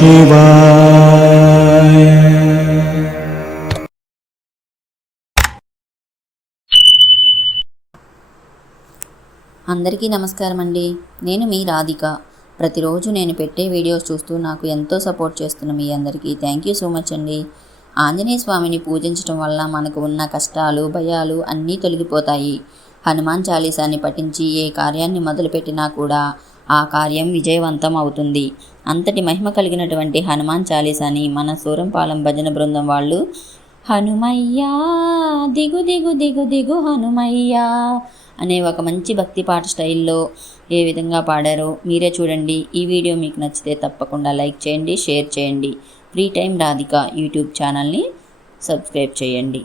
శివాయ. అందరికీ నమస్కారం అండి. నేను మీ రాధిక. ప్రతిరోజు నేను పెట్టే వీడియోస్ చూస్తూ నాకు ఎంతో సపోర్ట్ చేస్తున్న మీ అందరికీ థ్యాంక్ యూ సో మచ్ అండి. ఆంజనేయ స్వామిని పూజించడం వల్ల మనకు ఉన్న కష్టాలు భయాలు అన్నీ తొలగిపోతాయి. హనుమాన్ చాలీసాని పఠించి ఏ కార్యాన్ని మొదలుపెట్టినా కూడా ఆ కార్యం విజయవంతం అవుతుంది. అంతటి మహిమ కలిగినటువంటి హనుమాన్ చాలీసాని మన సూరంపాలెం భజన బృందం వాళ్ళు హనుమయ్యా దిగు దిగు దిగు దిగు హనుమయ్యా అనే ఒక మంచి భక్తి పాట స్టైల్లో ఏ విధంగా పాడారో మీరే చూడండి. ఈ వీడియో మీకు నచ్చితే తప్పకుండా లైక్ చేయండి, షేర్ చేయండి. ఫ్రీ టైం రాధిక యూట్యూబ్ ఛానల్ని సబ్స్క్రైబ్ చేయండి.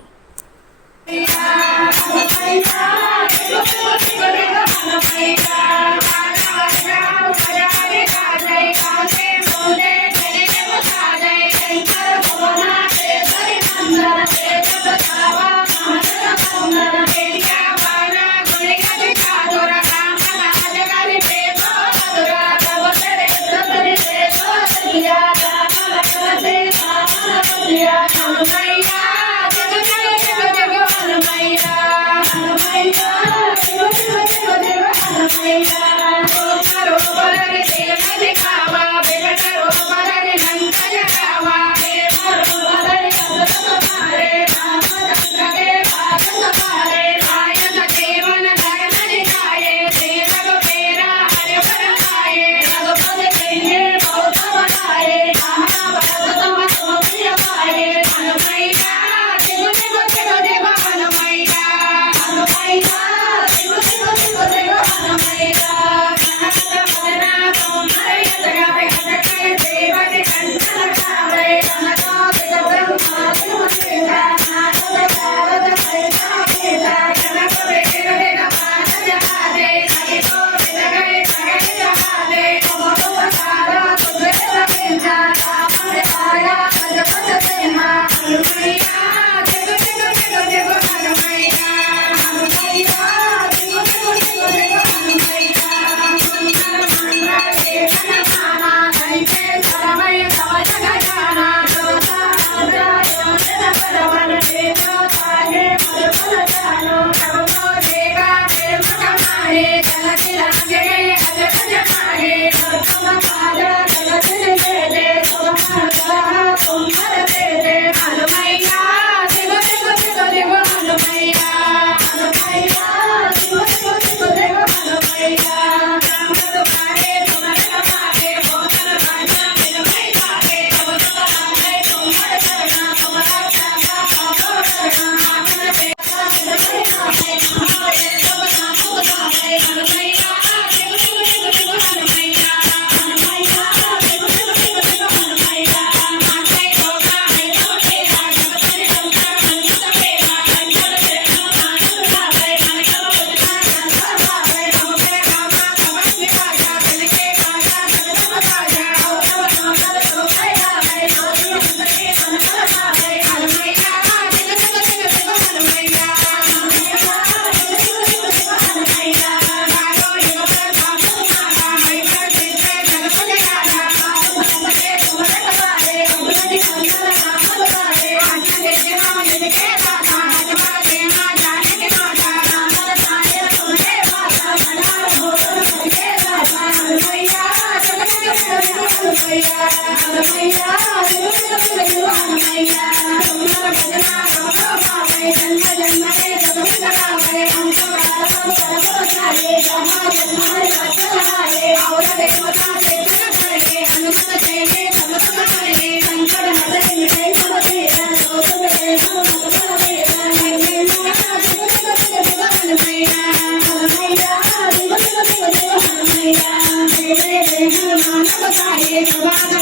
Hallelujah.